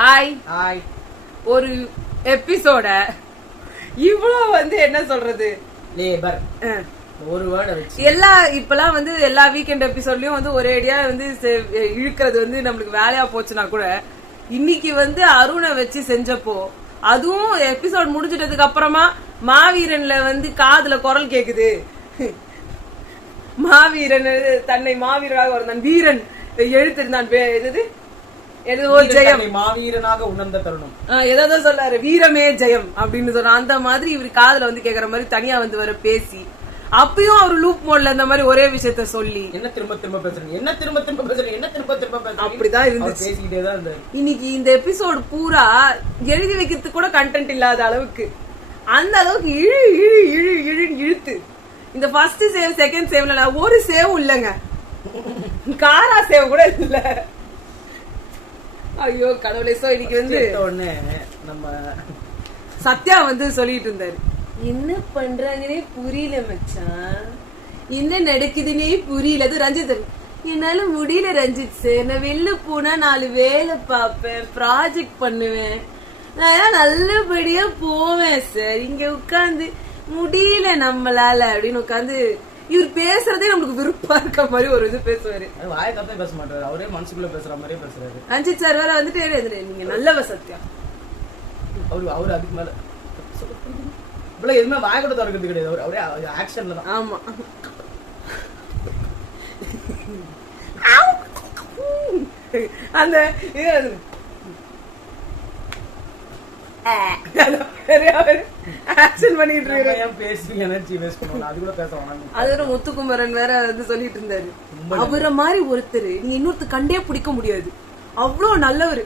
Hi hi. ஒரு எபிசோட இவ்வளவு என்ன சொல்றது, லேபர் ஒரு வேர்ட் வச்சு எல்லா இப்பெல்லாம் எல்லா வீக்கெண்ட் எபிசோட்லயும் ஒரே ஐடியா இழுக்கிறது நம்மளுக்கு வேலையா போச்சுன்னா கூட இன்னைக்கு அருணை வச்சு செஞ்சப்போ, அதுவும் எபிசோட் முடிஞ்சிட்டதுக்கு அப்புறமா மாவீரன்ல காதுல குரல் கேக்குது. மாவீரன் தன்னை மாவீரனாக ஒரு வீரன் எழுத்திருந்தான், ஜெயம் மாவீரனாக உணர்ந்த தருணம் ஏதாவது சொல்லாரு, வீரமே ஜெயம் அப்படின்னு சொன்ன அந்த மாதிரி இவரு காதுல கேக்குற மாதிரி தனியா வர பேசி, அப்பயும் அவர் லூப் மோட்ல இந்த மாதிரி ஒரே விஷயத்த சொல்லி என்ன திரும்ப திரும்ப பேசுறேன், என்ன திரும்ப திரும்ப பேசுறேன், என்ன திரும்ப திரும்ப பேசுறேன், அப்படிதான் இருந்துச்சு. பேசிக்கிட்டேதான் இருந்தாரு. இன்னைக்கு இந்த எபிசோடு பூரா எழுதி வைக்கிறதுக்கு கூட கண்டென்ட் இல்லாத அளவுக்கு, அந்த அளவுக்கு இழு இழு இழு இழுன்னு இழுத்து. இந்த ஃபர்ஸ்ட் சேவ் செகண்ட் சேவ்ல ஒரு சேவும் இல்லங்க, காரா சேவ் கூட இல்ல. ஐயோ கடவுளே. சோ இன்னைக்கு நம்ம சத்யா சொல்லிட்டு இருந்தாரு, என்ன பண்றாங்கன்னே புரியல மச்சான், என்ன நடக்குதுன்னே புரியல. அது ரஞ்சித், என்னால முடியல ரஞ்சித் சார், நான் வெளில போனா 4 வேலை பார்ப்பேன், ப்ராஜெக்ட் பண்ணுவேன், நான் நல்லபடியா போவேன் சார், இங்க உட்காந்து முடியல நம்மளால அப்படின்னு உட்காந்து இவர் பேசுறதே நம்மளுக்கு விருப்பா இருக்க மாதிரி ஒரு இது பேசுவாரு. வாய கத்த பேச மாட்டாரு, அவரே மனசுக்குள்ள பேசுற மாதிரியே பேசுறாரு. ரஞ்சித் சார் வேற நீங்க நல்லவ சத்யா, அவரு அதுக்கு மேல எதுவுமே வாய கூட திறக்கிறது கிடையாது, அவரே ஆக்ஷன்ல தான். ஆமா, அந்த முத்துக்குமரன் வேற சொல்லிட்டு இருந்தாரு, அவரை மாதிரி ஒருத்தர் நீ இன்னொருத்தர் கண்டே பிடிக்க முடியாது, அவ்வளவு நல்லவர்,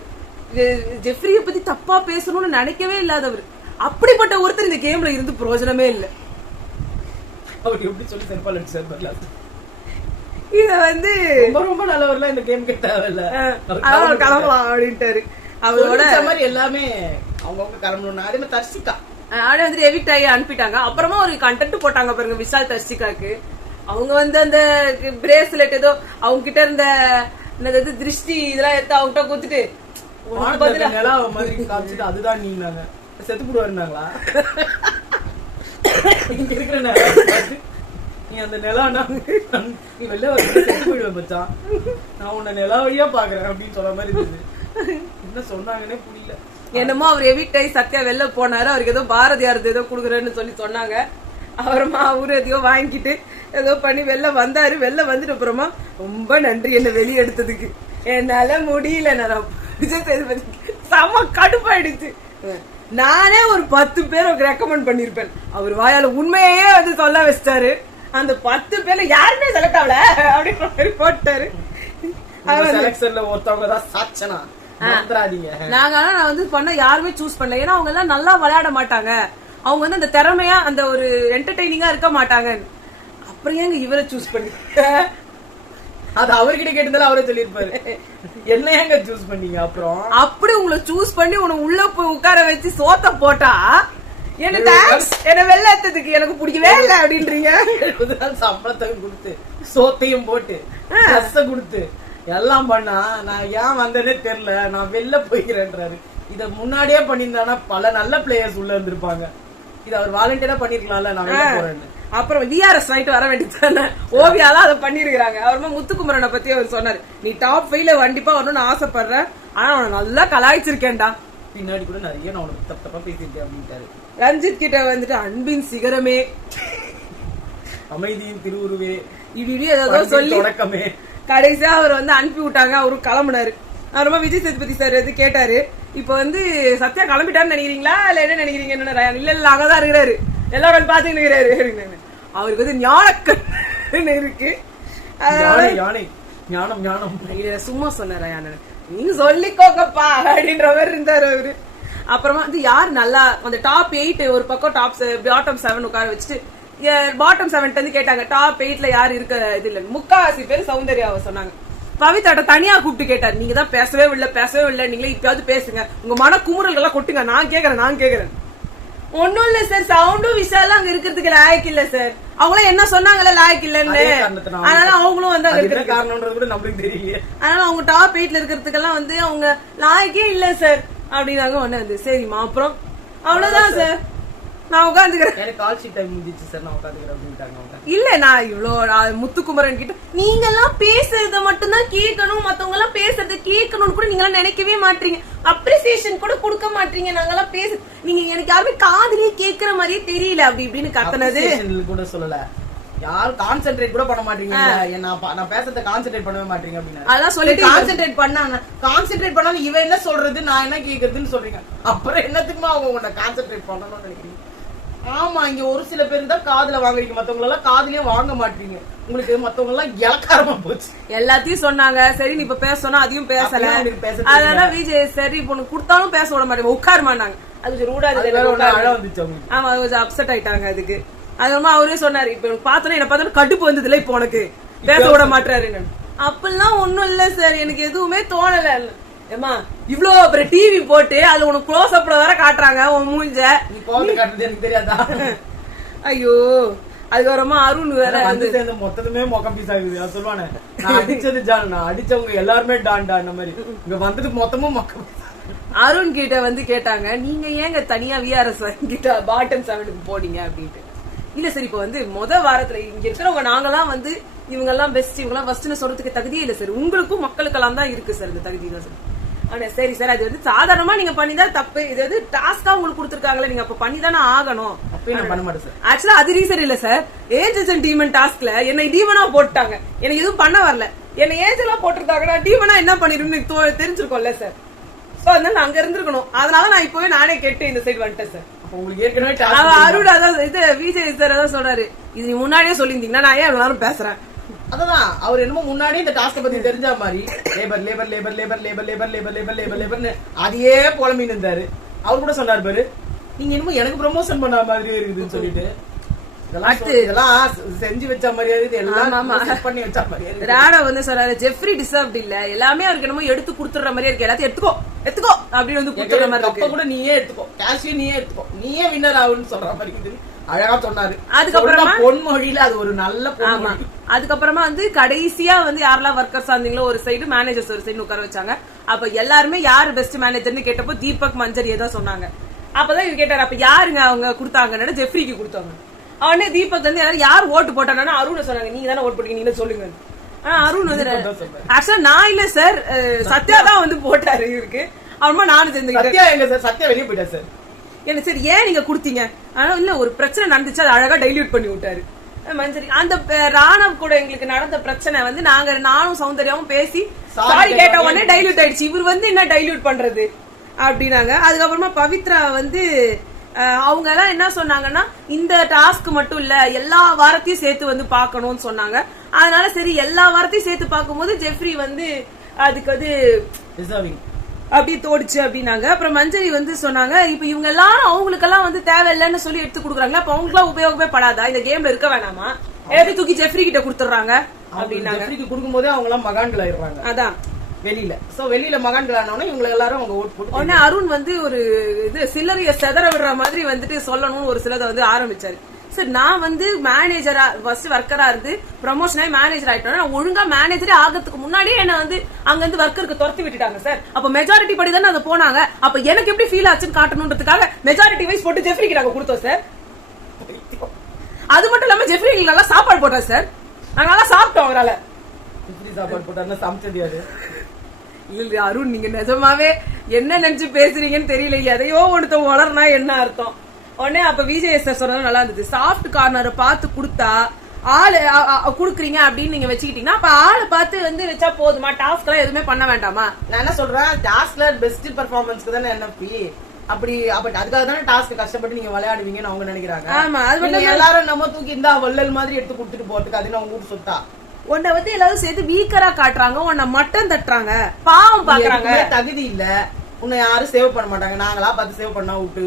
ஜெஃப்ரிய பத்தி தப்பா பேசணும்னு நினைக்கவே இல்லாதவர், அப்படிப்பட்ட ஒருத்தர் இந்த கேம்ல இருந்து பிரயோஜனமே இல்ல. அவர் எப்படி சொல்லி தருப்பாள் இத ரொம்ப ரொம்ப நல்லவர்லாம் இந்த கேம் கேட்டாவில்ல, கிளம்பலாம் அப்படின்ட்டாரு. அவரோட மாதிரி எல்லாமே அவங்க கிளம்பணும். அதே மாதிரி தர்ஷிகா ஆடே எவிக்ட் ஆகி அனுப்பிட்டாங்க. அப்புறமா ஒரு கண்டென்ட் போட்டாங்க பாருங்க விஷால் தர்ஷிகாக்கு. அவங்க அந்த பிரேஸ்லெட் ஏதோ அவங்க கிட்ட இருந்த திருஷ்டி இதெல்லாம் எடுத்து அவங்ககிட்ட கொடுத்துட்டு மாதிரி காமிச்சிட்டு அதுதான் நீங்க செத்து போடுவாருனாங்களா, இங்க இருக்கிற நீ அந்த நிலம் நீ வெளில செத்து போயிடுவேன் மச்சான், நான் உன்னை நிலா வழியா பாக்குறேன் அப்படின்னு சொல்ற மாதிரி இருந்தது. என்ன சொன்னாங்கன்னே புரியல. என்னமோ அவர் எவிக்ட் ஆகி சத்யா வெளில போனாரு, அவருக்கு ஏதோ பாரதியார் ஏதோ குடுக்குறேன்னு சொல்லி சொன்னாங்க. அப்புறமா அவரு எதையோ வாங்கிட்டு ஏதோ பண்ணி வெளில வந்தாரு. வெளில வந்துட்டு அப்புறமா ரொம்ப நன்றி என்ன வெளியே எடுத்ததுக்கு, என்னால முடியல, நான் விஜய் சேதுபதி செம கடுப்பாயிடுச்சு. நானே ஒரு 10 பேருக்கு ரெக்கமெண்ட் பண்ணிருப்பேன், அவர் வாயால உண்மையே சொல்ல வச்சிட்டாரு. அந்த 10 பேர்ல யாருமே செலக்ட் ஆகல அப்படின்ற மாதிரி போட்டாரு. நாங்க பண்ண யாருமே சூஸ் பண்ணல, ஏன்னா அவங்க எல்லாம் நல்லா விளையாட மாட்டாங்க, அவங்க அந்த திறமையா அந்த ஒரு என்டர்டெய்னிங்கா இருக்க மாட்டாங்க. அப்புறம் ஏங்க இவரை சூஸ் பண்ணி, அது அவர்கிட்ட கேட்டதால அவரே சொல்லிருப்பாரு, என்ன ஏங்க சூஸ் பண்ணீங்க? அப்புறம் அப்படி உங்களை சூஸ் பண்ணி உனக்கு உள்ள போய் உட்கார வச்சு சோத்த போட்டா என்ன வெள்ளத்துக்கு எனக்கு பிடிக்கவே இல்லை அப்படின்றீங்க. சம்பளத்தையும் கொடுத்து சோத்தையும் போட்டு கொடுத்து எல்லாம் பண்ணா நான் ஏன் வந்தேனே தெரியல, நான் வெளில போய்க்கிறேன்றாரு. இத முன்னாடியே பண்ணிருந்தானா பல நல்ல பிளேயர்ஸ் உள்ள இருந்திருப்பாங்க. இது அவர் வாலண்டியரா பண்ணிருக்கலாம்ல, நான் வெளில போறேன்னு. அப்புறம் விஆர்எஸ் ஆயிட்டு வர வேண்டியது, ஓவியாலாம் அதை பண்ணிருக்காங்க. அப்புறமா முத்துக்குமரனை பத்தி அவர் சொன்னாரு, நீ டாப் 5ல கண்டிப்பா வரணும்னு ஆசைப்படுறேன், ஆனா அவனை நல்லா கலாய்ச்சிருக்கேன்டா, பின்னாடி கூட நிறைய நான் உனக்கு தப்பா பேசிருக்கேன் அப்படின்ட்டாரு. ரஞ்சித் கிட்ட அன்பின் சிகரமே, அமைதியின் திருவுருவே, இப்படி ஏதாவது சொல்லி தொடக்கமே, கடைசியா அவர் அனுப்பி விட்டாங்க. அவரு கிளம்புனாரு. அப்புறமா விஜய் சேதுபதி சார் கேட்டாரு, இப்ப சத்யா கிளம்பிட்டாருன்னு நினைக்கிறீங்களா இல்ல என்ன நினைக்கிறீங்கன்னு. இல்ல இல்ல அங்கதான் இருக்கிறாரு, எல்லாரும் பாத்துட்டு இருக்கிறாரு. அவருக்கு ஞானக்கண் இருக்கு, சும்மா சொன்னாரா யானை, நீங்க சொல்லிக்கோங்கப்பா அப்படின்ற மாதிரி இருந்தாரு அவரு. அப்புறமா யாரு நல்லா அந்த டாப் 8 ஒரு பக்கம் பாட்டம் 7 உட்கார வச்சுட்டு பாட்டம் 7 கேட்டாங்க, டாப் 8ல யாரு இருக்க இது இல்ல. முக்காவாசி பேர் சௌந்தர்யாவை சொன்னாங்க. பவிதாட்ட தனியா கூப்பிட்டு கேட்டாரு, நீங்க தான் பேசவே இல்லை நீங்களே இப்பயாவது பேசுங்க, உங்க மன குமுறல்கள் கொட்டுங்க, நான் கேக்குறேன். ஒண்ணும் இல்ல சார், சவுண்டும் விஷாலும் அங்க இருக்கிறதுக்கு லாயக்கு இல்ல சார். அவங்களும் என்ன சொன்னாங்கல்ல லாயக்கு இல்லன்னு, அதனால அவங்களும் வந்து அங்க இருக்கிற காரணம்ன்றது கூட நம்மளுக்கு தெரியல. அதனால அவங்க டாப் 8ல இருக்கிறதுக்கெல்லாம் வந்து அவங்க லாயக்கே இல்ல சார் அப்படின்னாங்க. ஒண்ணு வந்து சரிம்மா அப்புறம் அவ்வளவுதான் சார், நான் உட்காந்துக்கிறேன். எனக்கு கால் ஷீட் டைம் முடிஞ்சிச்சு சார், நான் உட்காந்துக்கிறேன் அப்படின்ட்டாங்க அவங்க. இல்ல நான் இவ்வளவு முத்துக்குமரன் கிட்ட நீங்க எல்லாம் பேசுறத மட்டும் தான் கேட்கணும், மத்தவங்க எல்லாம் பேசுறத கேட்கணும்னு கூட நீங்க எல்லாம் நினைக்கவே மாட்டீங்க, அப்ரிசியேஷன் கூட கொடுக்க மாட்டீங்க. நாங்க எல்லாம் பேச நீங்க எனக்கு யாருமே காதுலயே கேக்குற மாதிரியே தெரியல அப்படி இப்படின்னு கத்துனது கூட சொல்லல. யாரும் கான்சென்ட்ரேட் கூட பண்ண மாட்டீங்க, நான் பேசுறத கான்சென்ட்ரேட் பண்ணவே மாட்டீங்க அப்படின்னு அதான் சொல்லிட்டு கான்சென்ட்ரேட் பண்ணாங்க. கான்சென்ட்ரேட் பண்ணாலும் இவன் என்ன சொல்றது நான் என்ன கேக்குறதுன்னு சொல்றீங்க. அப்புறம் என்னத்துக்குமா அவங்க உன்னை கான்சென்ட்ரேட் பண்ணணும்னு நினைக்கிறீங்க? ஆமா, இங்க ஒரு சில பேர் தான் காதுல வாங்குறீங்க, மத்தவங்க எல்லாம் காதுலயே வாங்க மாட்டீங்க. உங்களுக்கு மத்தவங்க எல்லாம் இலக்காரமா போச்சு. எல்லாத்தையும் சொன்னாங்க. சரி நீ இப்ப பேச சொன்னா அதையும் பேசல. அதனால விஜய் சரி இப்ப உனக்கு கொடுத்தாலும் பேச விட மாட்டேங்க, உட்காருமானாங்க. அது கொஞ்சம் ரூடா அழ வந்துச்சு. ஆமா, அது கொஞ்சம் அப்செட் ஆயிட்டாங்க அதுக்கு. அதுமா அவரே சொன்னாரு, இப்ப பார்த்தோன்னா என்ன பார்த்தா கடுப்பு வந்ததுல இப்ப உனக்கு பேச விட மாட்டாருன்னு. அப்பெல்லாம் ஒண்ணும் இல்ல சார், எனக்கு எதுவுமே தோணல. ஏமா இவ்ளோ அப்புறம் டிவி போட்டு அது உனக்கு க்ளோஸ் அப்ல வர காட்டுறாங்க உன் மூஞ்ச, நீ கோவத்தை காட்டுறது எனக்கு தெரியாதா? ஐயோ அதுக்கப்புறமா அருண் வேற வந்து சேர்ந்து மொத்தமே மொக்கம் பீஸ் ஆகுது. அது சொல்லுவானே, நான் அடிச்சது ஜான், நான் அடிச்சவங்க எல்லாருமே டான்டா அந்த மாதிரி. இங்க வந்தது மொத்தமும் மொக்கம். அருண் கிட்ட வந்து கேட்டாங்க, நீங்க ஏங்க தனியா விஆர்எஸ் கிட்ட பாட்டம் 7க்கு போனீங்க அப்படின்ட்டு. இல்ல சார், இப்ப வந்து வாரத்துல இங்க இருக்கிறவங்க நாங்கெல்லாம் வந்து இவங்க எல்லாம் பெஸ்ட் இவங்க எல்லாம் ஃபர்ஸ்ட்னு சொல்றதுக்கு தகுதியே இல்ல சார், உங்களுக்கும் மக்களுக்கெல்லாம் தான் இருக்கு சார் இந்த தகுதி தான் சார். ஆனா சரி சார், அது வந்து சாதாரணமா நீங்க பண்ணிதான் தப்பு, இது வந்து டாஸ்கா உங்களுக்கு கொடுத்துருக்காங்களே, நீங்க அப்ப பண்ணிதானே ஆகணும். அப்பயும் பண்ண மாட்டேன் சார். ஆக்சுவலா அது ரீசன் இல்ல சார், ஏஞ்சல்ஸ் அண்ட் டீமன் டாஸ்க்ல என்னை டீமனா போட்டாங்க, எனக்கு எதுவும் பண்ண வரல. என்ன ஏஞ்சலா போட்டிருந்தாங்கன்னா டீமனா என்ன பண்ணிருன்னு தெரிஞ்சிருக்கோம்ல சார். சோ அதனால நான் அங்க இருந்திருக்கணும், அதனால நான் இப்பவே நானே கேட்டு இந்த சைடு வந்துட்டேன் சார். உங்களுக்கு ஏற்கனவே அருண் அதான் இது விஜய் சார் அதான் சொல்றாரு, இது நீ முன்னாடியே சொல்லியிருந்தீங்கன்னா நான் ஏன் எல்லாரும் பேசுறேன். அதான் அவர் என்னமோ முன்னாடியே இந்த டாஸ்க பத்தி தெரிஞ்ச மாதிரி labour labour labour labour labour labour labour labour labour லேபர்னு அதையே புலம்பின்னு இருந்தாரு. அவர் கூட சொன்னார் பாரு, நீங்க என்னமோ எனக்கு ப்ரமோஷன் பண்ண மாதிரியே இருக்குதுன்னு சொல்லிட்டு இதெல்லாம் செஞ்சு வச்ச மாதிரியா இருக்குது, எல்லாம் பண்ணி வச்ச மாதிரியா. ராணா வந்து சொல்றாரு, ஜெஃப்ரி டிசர்வ்ட் இல்ல, எல்லாமே அவருக்கு என்னமோ எடுத்து குடுத்துற மாதிரியே இருக்கு, எல்லாத்தையும் எடுத்துக்கோ அப்படின்னு வந்து குடுத்துற மாதிரி இருக்கு. கூட நீயே எடுத்துக்கோ, கேஷ்வி நீயே எடுத்துக்கோ, நீயே வின்னர் ஆகுன்னு சொல்ற மாதிரி இருக்குது. அழகா சொன்னாரு. அதுக்கப்புறமா பொன்மொழியில அது ஒரு நல்ல பொன்மொழி. அதுக்கப்புறமா வந்து கடைசியா வந்து யாரெல்லாம் ஒர்க்கர்ஸ் ஆந்தீங்களோ ஒரு சைடு, மேனேஜர்ஸ் ஒரு சைடு உட்கார வச்சாங்க. அப்ப எல்லாருமே யாரு பெஸ்ட் மேனேஜர்னு கேட்டப்போ தீபக் மஞ்சரி ஏதோ சொன்னாங்க. அப்பதான் இவர் கேட்டாரு, அப்ப யாருங்க அவங்க கொடுத்தாங்கன்னு. ஜெஃப்ரிக்கு கொடுத்தாங்க. அவனே தீபக் வந்து எல்லாரும் யார் ஓட்டு போட்டாங்கன்னா அருண் சொன்னாங்க, நீங்க தானே ஓட்டு போட்டீங்க, நீங்க சொல்லுங்க. ஆனா அருண் வந்து ஆக்சுவலா நான் இல்ல சார், சத்யா தான் வந்து போட்டாரு இவருக்கு. அப்புறமா நானும் சேர்ந்து சத்யா எங்க சார், சத்யா வெளியே போயிட்டா சார். என்ன சரி ஏன் நீங்க குடுத்தீங்க? ஆனா இல்ல ஒரு பிரச்சனை நடந்துச்சு, அது அழகா டைல்யூட் பண்ணி விட்டாரு மஞ்சரி. அந்த ராணவ் கூட எங்களுக்கு நடந்த பிரச்சனை வந்து நானும் சௌந்தர்யாவும் பேசி சாரி கேட்ட உடனே டைல்யூட் ஆயிடுச்சு. இவர் வந்து என்ன டைல்யூட் பண்றது அப்படின்னாங்க. அதுக்கப்புறமா பவித்ரா வந்து அவங்க எல்லாம் என்ன சொன்னாங்கன்னா, இந்த டாஸ்க் மட்டும் இல்ல எல்லா வாரத்தையும் சேர்த்து வந்து பாக்கணும்னு சொன்னாங்க. அதனால சரி எல்லா வாரத்தையும் சேர்த்து பார்க்கும்போது ஜெஃப்ரி வந்து அதுக்கு அது அப்படி தோடிச்சு அப்படின்னாங்க. அப்புறம் மஞ்சரி வந்து சொன்னாங்க, இப்ப இவங்க எல்லாம் அவங்களுக்கெல்லாம் வந்து தேவையில்லைன்னு சொல்லி எடுத்து கொடுக்குறாங்களா, அப்ப அவங்களுக்கு எல்லாம் உபயோகமே படாதா, இந்த கேம்ல இருக்க வேணாமா, எதை தூக்கி ஜெஃப்ரி கிட்ட கொடுத்துறாங்க அப்படின்னாங்க. கொடுக்கும் போதே அவங்க எல்லாம் மகான்கள் ஆயிடுறாங்க. அதான் வெளியில சோ வெளியில மகான்கள் ஆனவனே இவங்க எல்லாரும் அவங்க ஓட் போட்டு உடனே அருண் வந்து ஒரு இது சில்லறைய செதற விடுற மாதிரி வந்துட்டு சொல்லணும்னு ஒரு சிலதை வந்து ஆரம்பிச்சாரு. சார் நான் வந்து மேனேஜரா ஃபர்ஸ்ட் ஒர்க்கரா இருந்து ப்ரமோஷன் ஆகி மேனேஜர் ஆயிட்டேன். நான் ஒழுங்கா மேனேஜரே ஆகிறதுக்கு முன்னாடியே என்ன வந்து அங்க இருந்து ஒர்க்கருக்கு துரத்தி விட்டுட்டாங்க சார். அப்ப மெஜாரிட்டி படி தானே அதை போனாங்க. அப்ப எனக்கு எப்படி ஃபீல் ஆச்சுன்னு காட்டணுன்றதுக்காக மெஜாரிட்டி வைஸ் போட்டு ஜெஃப்ரிக்கு நாங்க கொடுத்தோம் சார். அது மட்டும் இல்லாம ஜெஃப்ரி நல்லா சாப்பாடு போட்டோம் சார், நாங்க நல்லா சாப்பிட்டோம். அவரால சாப்பாடு போட்டா சமைச்சது இல்ல அருண், நீங்க நிஜமாவே என்ன நினைச்சு பேசுறீங்கன்னு தெரியல. எதையோ ஒருத்த வளர்னா என்ன அர்த்தம். உடனே அப்ப விஜய் சார் சொன்னது நல்லா இருந்தது, சாஃப்ட் கார்னரை பார்த்து கொடுத்தா ஆளு குடுக்குறீங்க அப்படின்னு நீங்க வச்சுக்கிட்டீங்கன்னா அப்ப ஆளை பார்த்து வந்து வச்சா போதுமா, டாஸ்க் எல்லாம் எதுவுமே பண்ண வேண்டாமா. நான் என்ன சொல்றேன், டாஸ்க்ல பெஸ்ட் பெர்ஃபார்மன்ஸ்க்கு தானே என்எஃப்பி. அப்படி அதுக்காக தானே டாஸ்க் கஷ்டப்பட்டு நீங்க விளையாடுவீங்கன்னு அவங்க நினைக்கிறாங்க. ஆமா, அது எல்லாரும் நம்ம தூக்கி இந்த வள்ளல் மாதிரி எடுத்து கொடுத்துட்டு போறதுக்கு அது அவங்க ஊர் சொத்தா. உன்னை வந்து எல்லாரும் சேர்த்து வீக்கரா காட்டுறாங்க, உன்னை மட்டும் தட்டுறாங்க, பாவம் பாக்குறாங்க. தகுதி இல்ல, உன்னை யாரும் சேவ் பண்ண மாட்டாங்க, நாங்களா பார்த்து சேவ் பண்ணா விட்டு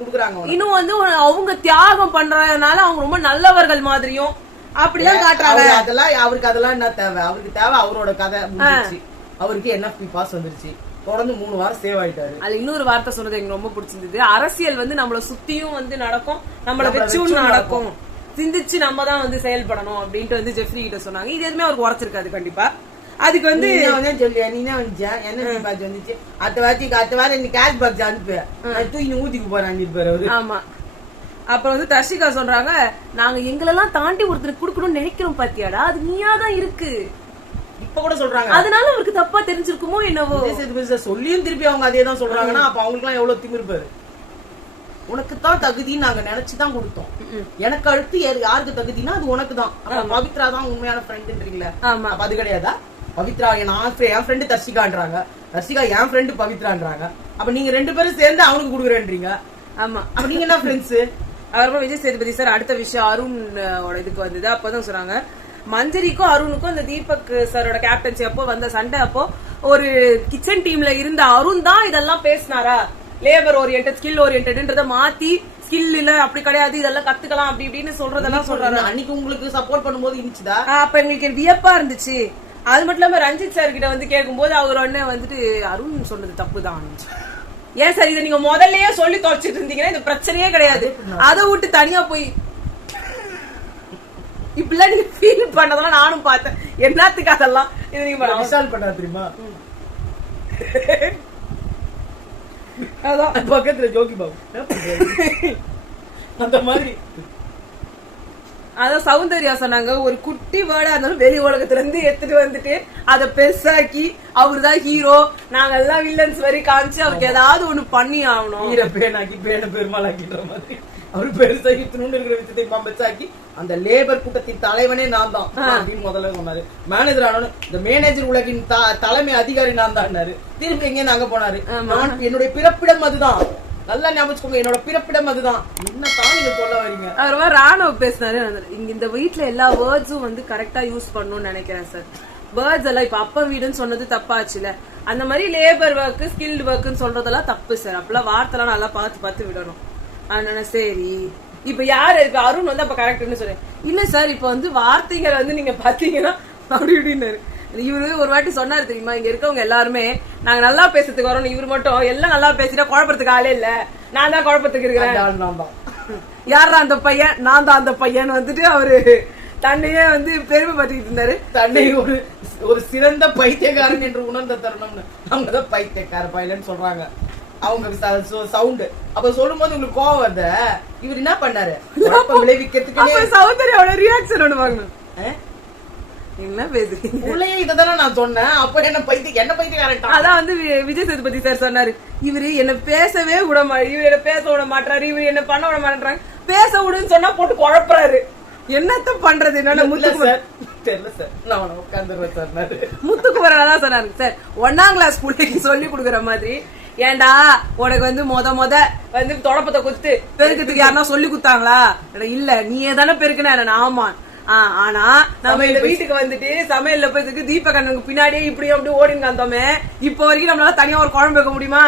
குடுக்குறாங்க. இன்னும் வந்து அவங்க தியாகம் பண்றதுனால அவங்க ரொம்ப நல்லவர்கள் மாதிரியும் அப்படிலாம் காட்டுறாங்க. அதெல்லாம் அவருக்கு அதெல்லாம் என்ன தேவை, அவருக்கு தேவை அவரோட கதை முடிஞ்சிருச்சு, அவருக்கு என்எஃப்பி பாஸ் வந்துருச்சு, தொடர்ந்து 3 வாரம் சேவ் ஆயிட்டாரு. அது இன்னொரு வார்த்தை சொன்னது எனக்கு ரொம்ப பிடிச்சிருந்தது. அரசியல் வந்து நம்மள சுத்தியும் வந்து நடக்கும், நம்மள வச்சும் நடக்கும், சிந்திச்சு நம்ம தான் வந்து செயல்படணும் அப்படின்ட்டு வந்து ஜெஃப்ரி கிட்ட சொன்னாங்க. இது எதுவுமே அவருக்கு உரைச்சிருக்காது கண்டிப்பா. அதுக்கு வந்து சொல்லியா நீ என்ன பாக்ஸ் வந்துச்சு அடுத்த வாரம் நீ கேஷ் பாக்ஸ் அனுப்பு தூக்கி ஊத்திக்கு போறான். ஆமா. அப்புறம் வந்து தர்ஷிகா சொல்றாங்க, நாங்க எங்களெல்லாம் தாண்டி ஒருத்தருக்கு குடுக்கணும்னு நினைக்கிறோம் பாத்தியாடா, அது நீயா தான் இருக்கு இப்ப கூட சொல்றாங்க. அதனால அவருக்கு தப்பா தெரிஞ்சிருக்குமோ என்னவோ. சொல்லியும் திருப்பி அவங்க அதே தான் சொல்றாங்கன்னா அப்ப அவங்களுக்கு எல்லாம் எவ்வளவு திமிருப்பாரு. உனக்கு தான் தகுதின்னு நாங்க நினைச்சுதான் கொடுத்தோம். எனக்கு அடுத்து யாருக்கு தகுதினா அது உனக்கு தான். பவித்ரா தான் உண்மையான ஃப்ரெண்டுன்றீங்களா? அப்ப அது கிடையாதா? பவித்ரா என் ஃப்ரெண்டு தர்ஷிகான்றாங்க, தர்ஷிகா என் ஃப்ரெண்டு பவித்ரான்றாங்க. அப்ப நீங்க 2 பேரும் சேர்ந்து அவனுக்கு குடுக்குறேன்றீங்க. ஆமா. அப்ப நீங்க என்ன ஃப்ரெண்ட்ஸ்? அப்புறம் விஜய் சேதுபதி சார் அடுத்த விஷயம் அருண் இதுக்கு வந்தது. அப்பதான் சொன்னாங்க, மஞ்சரிக்கும் அருணுக்கும் இந்த தீபக் சாரோட கேப்டன்சி அப்போ வந்த சண்டை அப்போ ஒரு கிச்சன் டீம்ல இருந்த அருண் தான் இதெல்லாம் பேசினாரா, லேபர் ஓரியன்டட் ஸ்கில் ஓரியன்டட்ன்றத மாத்தி ஸ்கில் இல்ல அப்படி கிடையாது இதெல்லாம் கத்துக்கலாம் அப்படி இப்படின்னு சொல்றதெல்லாம் சொல்றாரு. அன்னைக்கு உங்களுக்கு சப்போர்ட் பண்ணும்போது இருந்துச்சுதா? அப்ப எங்களுக்கு வியப்பா இருந்துச்சு. அது மட்டும் இல்லாம ரஞ்சித் சார் கிட்ட வந்து கேட்கும்போது அவர் உடனே வந்துட்டு அருண் சொன்னது தப்புதான், ஏன் சார் இதை நீங்க முதல்லயே சொல்லி தொலைச்சிட்டு இருந்தீங்கன்னா இந்த பிரச்சனையே கிடையாது, அதை விட்டு தனியா போய் இப்படிலாம் நீங்க ஃபீல் பண்ணதெல்லாம் நானும் பார்த்தேன். என்னத்துக்கு அதெல்லாம் இது நீங்க இன்ஸ்டால் பண்ணா தெரியுமா? அதான் பக்கத்துல ஜோகி பாபு அந்த மாதிரி. அதான் சௌந்தர்யா சொன்னாங்க, ஒரு குட்டி வேர்டா இருந்தாலும் வெளி உலகத்துல இருந்து எடுத்துட்டு வந்துட்டு அதை பெருசாக்கி அவருதான் ஹீரோ, நாங்க எல்லாம் வில்லன்ஸ் வரை காமிச்சு அவருக்கு ஏதாவது ஒண்ணு பண்ணி ஆகணும். ஹீரோ பேனாக்கி பேன பெருமாள் ஆக்கின்ற மாதிரி அவரு பெருசாக்கி துணுண்டு இருக்கிற விஷயத்தை பம்பச்சாக்கி அந்த லேபர் கூட்டத்தின் தலைவனே நான் தான் அப்படின்னு முதல்ல சொன்னாரு. மேனேஜர் ஆனோன்னு இந்த மேனேஜர் உலகின் தலைமை அதிகாரி நான் தான். திருப்பி எங்கே அங்க போனாரு, என்னுடைய பிறப்பிடம் அதுதான், நல்லா ஞாபகம், என்னோட பிறப்பிடம் அதுதான். என்னதான் நீங்க சொல்ல வரீங்க? அவர் ராணுவ பேசினாரு. இங்க இந்த வீட்டுல எல்லா வேர்ட்ஸும் வந்து கரெக்டா யூஸ் பண்ணணும்னு நினைக்கிறேன் சார். வேர்ட்ஸ் எல்லாம் இப்ப அப்பா வீடுன்னு சொன்னது தப்பாச்சுல, அந்த மாதிரி லேபர் ஒர்க் ஸ்கில்டு ஒர்க்னு சொல்றதெல்லாம் தப்பு சார். அப்பெல்லாம் வார்த்தை எல்லாம் நல்லா பார்த்து விடணும். அதனால சரி இப்ப யாரு இருக்கு அருண் வந்து அப்ப கரெக்ட்னு சொல்றேன். இல்ல சார் இப்ப வந்து வார்த்தைகளை வந்து நீங்க பாத்தீங்கன்னா அப்படி இப்படின்னாரு. இவரு ஒரு வாட்டி சொன்னாரு தெரியுமா, இங்க இருக்கவங்க எல்லாருமே நாங்க நல்லா பேசுறதுக்கு வரோம், இவரு மட்டும் எல்லாம் நல்லா பேசிட்டா குழப்பத்துக்கு ஆளே இல்ல, நான் தான் குழப்பத்துக்கு இருக்கிறேன், யாரா அந்த பையன், நான் தான் அந்த பையன் வந்துட்டு அவரு தன்னையே வந்து பெருமை பற்றிட்டு இருந்தாரு. தன்னை ஒரு சிறந்த பைத்தியக்காரன் என்று உணர்ந்த தருணம்னு அவங்கதான் பைத்தியக்கார பையன்னு சொல்றாங்க. அவங்க சவுண்ட் அப்ப சொல்லும் போது உங்களுக்கு கோவம் வருது. இவர் என்ன பண்ணாரு, விளைவிக்கிறதுக்கு சௌந்தர்யாவோட ரியாக்ஷன் ஒண்ணு வாங்கணும். என்ன இதெல்லாம் நான் சொன்னேன். அப்ப என்ன பைத்தியக்காரன்? அதான் வந்து விஜய் சேதுபதி சார் சொன்னாரு, இவரு என்ன பேசவே விட மாட்டாரு, இவரு என்ன பேச விட மாட்டாரு, இவரு என்ன பண்ண விட மாட்டாங்க, பேச விடுன்னு சொன்னா போட்டு குழப்பறாரு. என்னத்த பண்றது? முத்துக்குமரன் சொன்னாரு சார், 1ஆம் கிளாஸ் பிள்ளைக்கு சொல்லி கொடுக்குற மாதிரி, ஏண்டா உனக்கு வந்து மொத வந்து தொடப்பத்தை குத்து பெருக்கிறதுக்கு யாருன்னா சொல்லி குத்தாங்களா? இல்ல நீயே தானே பெருக்குன. ஆமா, ஆனா நம்ம இந்த வீட்டுக்கு வந்துட்டு சமையல்ல போய் தீபகண்ணனுக்கு பின்னாடியே இப்படி அப்படி ஓடின்னு காந்தோமே, இப்ப வரைக்கும் நம்மளால தனியா ஒரு குழம்பு வைக்க முடியுமா?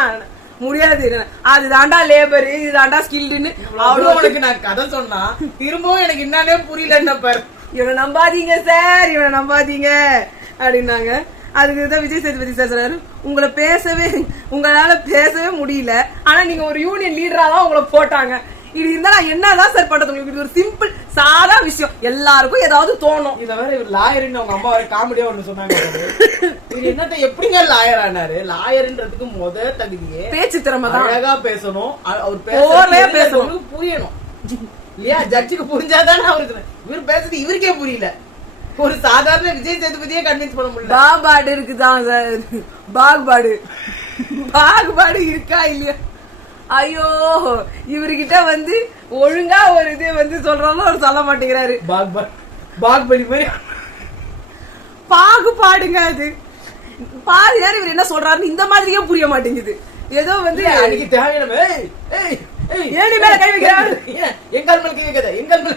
முடியாது. அது தாண்டா லேபர், இது தாண்டா ஸ்கில்டுன்னு அவ்வளவு உனக்கு நான் கதை சொன்னா திரும்பவும் எனக்கு என்னன்னே புரியல. என்ன பாரு, இவனை நம்பாதீங்க சார், இவனை நம்பாதீங்க அப்படின்னாங்க. அதுக்குதான் விஜய் சேதுபதி சார் சொன்னாரு, உங்களால பேசவே முடியல, ஆனா நீங்க ஒரு யூனியன் லீடரா தான் உங்களை போட்டாங்க. இது இருந்தா நான் என்னதான் சார் பண்றது? உங்களுக்கு இது ஒரு சிம்பிள் சாதா விஷயம், எல்லாருக்கும் ஏதாவது தோணும். இத வேற இவர் லாயர்னு அவங்க அம்மா காமெடியா ஒண்ணு சொன்னாங்க. என்னத்த எப்படிங்க லாயர் ஆனாரு? லாயர்ன்றதுக்கு முத தகுதியே பேச்சு திறமை தான். அழகா பேசணும், அவர் பேசணும், புரியணும் இல்லையா? ஜட்ஜுக்கு புரிஞ்சாதானே அவருக்கு. இவர் பேசுறது இவருக்கே புரியல. ஒரு சாதாரண விஜய் சேதுபதியே கன்வின்ஸ் பண்ண முடியல. பாகுபாடு இருக்குதான் சார், பாகுபாடு இருக்கா இல்லையா? ஐயோ, இவர்கிட்ட வந்து ஒழுங்கா ஒரு இது வந்து சொல்றாலும் அவர் சொல்ல மாட்டேங்கிறாரு. பாகுபலி மாதிரி பாகுபாடுங்க. அது பாதி நேரம் இவர் என்ன சொல்றாருன்னு இந்த மாதிரியே புரிய மாட்டேங்குது. ஏதோ வந்து அன்னைக்கு தேவையான ஏனி மேல கை வைக்கிறாரு, எங்கால் மேல கை வைக்காத, எங்கால் மேல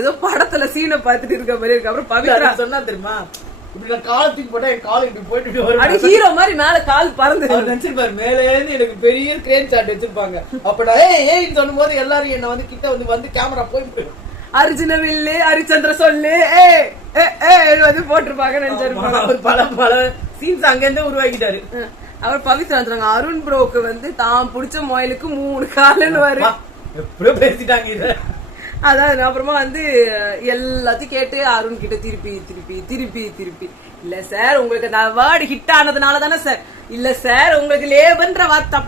ஏதோ படத்துல சீனை பாத்துட்டு இருக்க மாதிரி இருக்கு. அப்புறம் பவித்ரா சொன்னா தெரியுமா, இப்படி நான் காலத்துக்கு போட்டா என் கால இப்படி போயிட்டு வரும், ஹீரோ மாதிரி மேல கால் பறந்து நினைச்சிருப்பாரு. மேலே இருந்து எனக்கு பெரிய கிரேன் ஷாட் வச்சிருப்பாங்க. அப்படா ஏன்னு சொல்லும் போது எல்லாரும் என்ன வந்து கிட்ட வந்து கேமரா போயிடும். அர்ஜுனவில்லு ஹரிச்சந்திர சொல்லு வந்து போட்டிருப்பாங்க நினைச்சிருப்பாங்க. பல சீன்ஸ் அங்க இருந்து உருவாக்கிட்டாரு. அவர் பவித்ரா சொன்னாங்க அருண் ப்ரோக்கு வந்து தான் பிடிச்ச மொயலுக்கு 3 காலுன்னு வரு எப்படியோ பேசிட்டாங்க இத. அதான் அப்புறமா வந்து எல்லாத்தையும் கேட்டு அருண் கிட்ட திருப்பி திருப்பி திருப்பி திருப்பி இல்ல சார் உங்களுக்கு அந்த வேர்டு ஹிட் ஆனதுனால தானே சார், இல்ல சார் உங்களுக்கு லேபர்ன்ற வார்த்தை,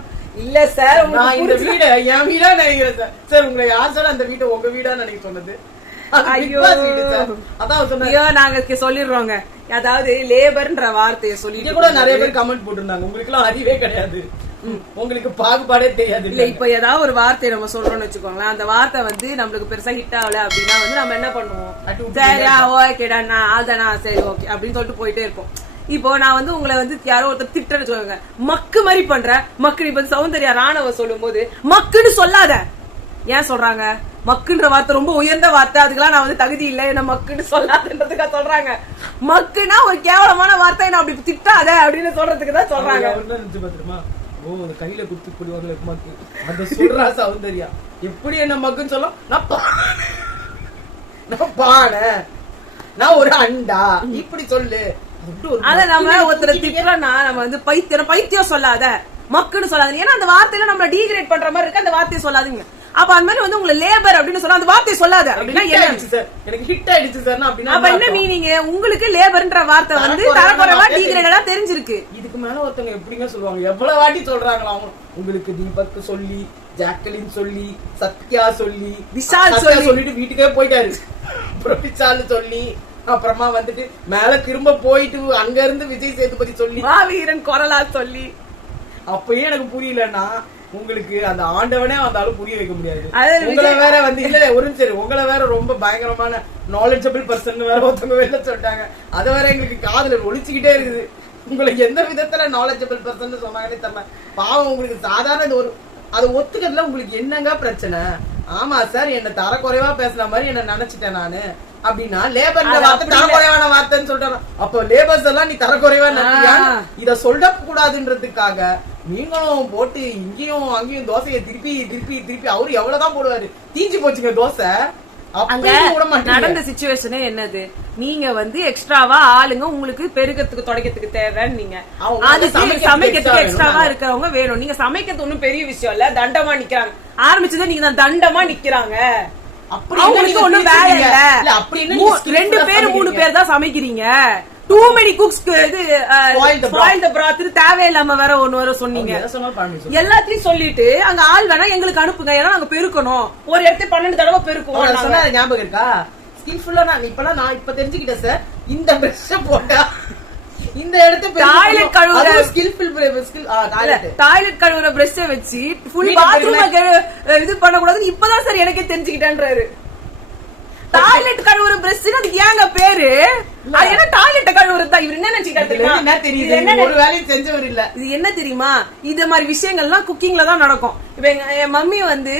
இல்ல சார் நான் இந்த வீட என் வீடா நினைக்கிறேன் சார். சார் உங்களை யார் சார் அந்த வீட்டை உங்க வீடா நினைக்க சொன்னது? ஐயோ அதான் சொன்னேன். ஐயோ நாங்க சொல்லிடுறோங்க, அதாவது லேபர்ன்ற வார்த்தையை சொல்லிட்டு கூட நிறைய பேர் கமெண்ட் போட்டிருந்தாங்க உங்களுக்கு எல்லாம் அறிவே கிடையாது, உங்களுக்கு பாகுபாடே தெரியாது. இல்ல இப்ப ஏதாவது ஒரு வார்த்தையை நம்ம சொல்றோம்னு வச்சுக்கோங்களேன், அந்த வார்த்தை வந்து நம்மளுக்கு பெருசா ஹிட் ஆகல அப்படின்னா வந்து நம்ம என்ன பண்ணுவோம், சரியா ஓகேடா நான் ஆல்தானா சரி ஓகே அப்படின்னு சொல்லிட்டு போயிட்டே இருப்போம். இப்போ நான் வந்து உங்களை வந்து யாரோ ஒருத்தர் திட்டன்னு சொல்லுவாங்க, மக்கு மாதிரி பண்ற மக்கு. இப்ப சௌந்தர்யா ராணவ சொல்லும் போது மக்குன்னு சொல்லாத, ஏன் சொல்றாங்க மக்குன்ற வார்த்தை ரொம்ப உயர்ந்த வார்த்தை, அதுக்கெல்லாம் நான் வந்து தகுதி இல்லை என்ன மக்குன்னு சொல்லாதுன்றதுக்காக சொல்றாங்க. மக்குன்னா ஒரு கேவலமான வார்த்தை, நான் அப்படி திட்டாத அப்படின்னு சொல்றதுக்கு தான் சொல்றாங்க. ஓ அந்த கையில குத்து போடுவாங்க மக்கு, அந்த சொல்றா சௌந்தர்யா எப்படி என்ன மக்குன்னு சொல்லும். நான் பானை, நான் ஒரு அண்டா இப்படி சொல்லு. அத நம்ம ஒருத்தரை திட்டுறோம்னா நம்ம வந்து பைத்தியம் சொல்லாத மக்குன்னு சொல்லாது, ஏன்னா அந்த வார்த்தையில நம்ம டீகிரேட் பண்ற மாதிரி இருக்கு, அந்த வார்த்தையை சொல்லாதீங்க. அப்ப அந்த மாதிரி வந்து உங்களை லேபர் அப்படின்னு சொன்னா அந்த வார்த்தையை சொல்லாத அப்படின்னா எனக்கு ஹிட் ஆயிடுச்சு சார் அப்படின்னா அப்ப என்ன மீனிங், உங்களுக்கு லேபர்ன்ற வார்த்தை வந்து தரக்குறைவா டீகிரேடா தெரிஞ்சிருக்கு. இதுக்கு மேல ஒருத்தவங்க எப்படிங்க சொல்லுவாங்க, எவ்வளவு வாட்டி சொல்றாங்களா அவங்க உங்களுக்கு, தீபக் சொல்லி ஜாக்கலின் சொல்லி சத்யா சொல்லி விஷால் சொல்லிட்டு வீட்டுக்கே போயிட்டாரு, அப்புறம் விஷால் சொல்லி அப்புறமா வந்துட்டு மேல திரும்ப போயிட்டு அங்க இருந்து விஜய் சேதுபதி சொல்லி வீரன் குரலா சொல்லி, அப்பயே எனக்கு புரியலன்னா உங்களுக்கு அந்த ஆண்டவனே வந்தாலும் புரிய வைக்க முடியாது. உங்களை வேற வந்து இல்ல ஒரு சரி உங்களை வேற ரொம்ப பயங்கரமான நாலேஜபிள் பர்சன் வேற ஒருத்தவங்க வெளில சொல்லிட்டாங்க, அதை வேற எங்களுக்கு காதுல ஒழிச்சுக்கிட்டே இருக்குது. உங்களுக்கு எந்த விதத்துல நாலேஜபிள் பர்சன் சொன்னாங்கன்னே தெரியல. பாவம் உங்களுக்கு சாதாரண ஒரு அதை ஒத்துக்கிறதுல உங்களுக்கு என்னங்க பிரச்சனை? ஆமா சார் என்ன தரக்குறைவா பேசுன மாதிரி என்ன நினைச்சிட்டேன் நானு அப்படின்னா லேபர் வார்த்தை தரக்குறைவான வார்த்தைன்னு சொல்றாங்க. அப்போ லேபர்ஸ் எல்லாம் நீ தரக்குறைவா நினைக்கியா? இத சொல்ல கூடாதுன்றதுக்காக நீங்களும் போட்டு இங்கேயும் அங்கேயும் தோசையை திருப்பி திருப்பி திருப்பி அவரு எவ்வளவுதான் போடுவாரு, தீஞ்சு போச்சுங்க தோசை. நடந்த சிச்சுவேஷனே என்னது, நீங்க வந்து எக்ஸ்ட்ராவா ஆளுங்க உங்களுக்கு பெருக்கிறதுக்கு துடைக்கிறதுக்கு தேவைன்னு நீங்க சமைக்கிறதுக்கு எக்ஸ்ட்ராவா இருக்கிறவங்க வேணும். நீங்க சமைக்கிறது ஒண்ணும் பெரிய விஷயம் இல்ல, தண்டமா நிக்கிறாங்க ஆரம்பிச்சது நீங்க தான் தண்டமா நிக்கிறாங்க. அவங்களுக்கு ஒண்ணும் வேலை இல்ல, 2 பேர் 3 பேர் தான் சமைக்கிறீங்க. too many cooks இது spoil the broth தேவையில்லாம வேற ஒண்ணு வர சொன்னீங்க. எல்லாத்தையும் சொல்லிட்டு அங்க ஆள் வேணா எங்களுக்கு அனுப்புங்க, ஏன்னா நாங்க பெருக்கணும், ஒரு இடத்துல 12 தடவை பெருக்குவோம். ஞாபகம் இருக்கா? ஸ்கில்ஃபுல்லா நான் இப்பெல்லாம் நான் இப்ப தெரிஞ்சுக்கிட்டேன் சார், இந்த பிரஷ் போட்டா இந்த இடத்துல டாய்லெட் கழுவுற டாய்லெட் கழுவுற பிரஷ் வச்சு ஃபுல் பாத்ரூம் இது பண்ண கூடாதுன்னு இப்பதான் சார் எனக்கே தெரிஞ்சுக்கிட்டேன்றாரு. டாய்லெட் கழுவுற பிரஷ் அதுக்கு ஏங்க பேரு, அது என்ன டாய்லெட் கழுவுறது தான். இவர் என்ன நினைச்சுக்கிட்டாரு, ஒரு வேலையும் செஞ்சவர் இல்ல. இது என்ன தெரியுமா, இது மாதிரி விஷயங்கள்லாம் குக்கிங்ல தான் நடக்கும். இப்ப என் மம்மி வந்து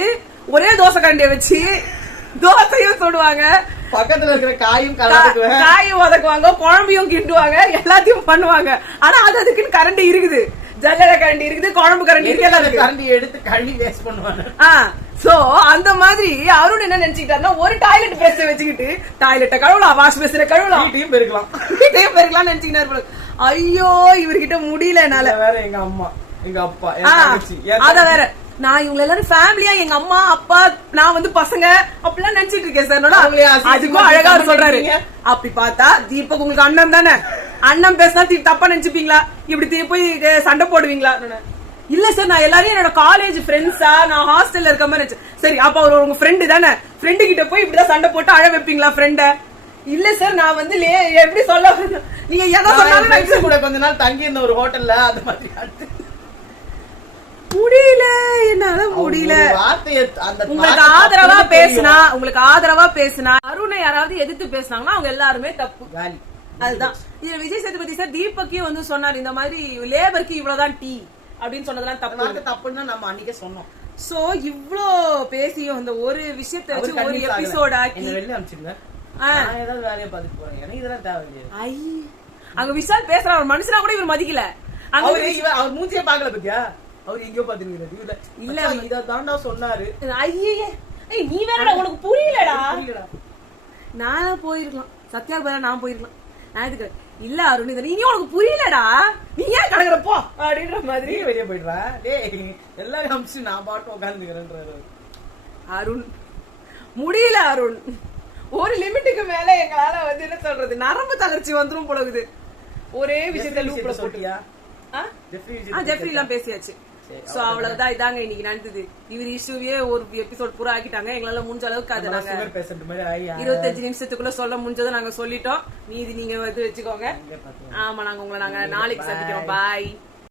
ஒரே தோசை கரண்டிய வச்சு தோசையும் சுடுவாங்க, பக்கத்துல இருக்கிற காயும் வதக்குவாங்க, குழம்பையும் கிண்டுவாங்க, எல்லாத்தையும் பண்ணுவாங்க. ஆனா அதுக்குன்னு கரண்டி இருக்குது, ஜல்லடை கரண்டி இருக்குது, குழம்பு கரண்டி இருக்கு, எல்லாரும் கரண்டி எடுத்து கழுவி வேஸ்ட் பண்ணுவாங்க. சோ அந்த மாதிரி அருண் என்ன நினைச்சுக்கிட்டாருன்னா, ஒரு டாய்லெட் பிரஷ் வச்சுக்கிட்டு டாய்லெட்ட கழுவலாம், வாஷ் பேசின கழுவலாம், வீட்டையும் பெருக்கலாம் நினைச்சுக்கிட்டாரு. ஐயோ இவர்கிட்ட முடியல என்னால. வேற எங்க அம்மா எங்க அப்பா அத வேற நான் இவங்க எல்லாரும் ஃபேமிலியா எங்க அம்மா அப்பா நான் வந்து பசங்க அப்படிலாம் நினைச்சிட்டு இருக்கேன் சார். அதுக்கும் அழகா சொல்றாரு. அப்படி பார்த்தா தீபக் உங்களுக்கு அண்ணன் தானே, அண்ணன் பேசினா தப்பா நினைச்சுப்பீங்களா, இப்படி போய் சண்டை போடுவீங்களா? இல்ல சார் நான் எல்லாரையும் என்னோட காலேஜ் ஃப்ரெண்ட்ஸா நான் ஹாஸ்டல்ல இருக்க மாதிரி நினைச்சேன். சரி அப்ப அவர் உங்க ஃப்ரெண்டு தானே, ஃப்ரெண்டு கிட்ட போய் இப்படிதான் சண்டை போட்டு அழ வைப்பீங்களா ஃப்ரெண்ட? இல்ல சார் நான் வந்து எப்படி சொல்ல, நீங்க எதை சொன்னாலும் கூட கொஞ்ச நாள் தங்கி இருந்த ஒரு ஹோட்டல்ல அது மாதிரி முடியல, என்னால முடியல. உங்களுக்கு ஆதரவா பேசினா அருணை யாராவது எதிர்த்து பேசினாங்கன்னா அவங்க எல்லாருமே தப்பு. அதுதான் இதுல விஜய் சேதுபதி சார் தீபக்கையும் வந்து சொன்னார், இந்த மாதிரி லேபருக்கு இவ்வளவுதான் டீ அப்படின்னு சொன்னதெல்லாம் தப்புன்னு நம்ம அன்னைக்கே சொன்னோம். சோ இவ்ளோ பேசியும் அந்த ஒரு விஷயத்தை வச்சு ஒரு எபிசோட் ஆக்கி வெளில அனுப்பிச்சிருங்க, ஏதாவது வேலையை பார்த்துட்டு போறேன், எனக்கு இதெல்லாம் தேவையில்லை. அங்க விஷால் பேசுற ஒரு மனுஷனா கூட இவர் மதிக்கல, அவர் மூஞ்சியே பாக்கல பத்தியா, அவர் எங்கயோ பாத்துருக்காரு. இல்ல இத தாண்டா சொன்னாரு. ஐயே நீ வேறடா உனக்கு புரியலடா. நானா போயிருக்கலாம், சத்யா பேர நான் போயிருக்கலாம். நான் இதுக்கு இல்ல அருண் இதை நீ உனக்கு புரியலடா, நீ ஏன் கிடக்குறப்போ அப்படின்ற மாதிரி வெளியே போயிடுறா. டேய் எல்லாரும் அமிச்சு நான் பாட்டு உட்காந்துக்கிறேன்றாரு அருண். முடியல அருண், ஒரு லிமிட்டுக்கு மேல எங்களால வந்து என்ன சொல்றது நரம்பு தளர்ச்சி வந்துரும் போலகுது. ஒரே விஷயத்த லூப்ல போட்டியா? ஜெஃப்ரி எல்லாம் பேசியாச்சு. சோ அவ்வளவுதான், இதாங்க இன்னைக்கு நடந்தது. இவர் இஷ்யூவே ஒரு எபிசோட் பூரா ஆக்கிட்டாங்க. எங்களால முடிஞ்ச அளவுக்கு அதை நாங்க 25 நிமிஷத்துக்குள்ள சொல்ல முடிஞ்சதை நாங்க சொல்லிட்டோம். மீதி நீங்க வந்து வச்சுக்கோங்க. ஆமா, நாங்க உங்களை நாளைக்கு சந்திக்கிறோம். பாய்.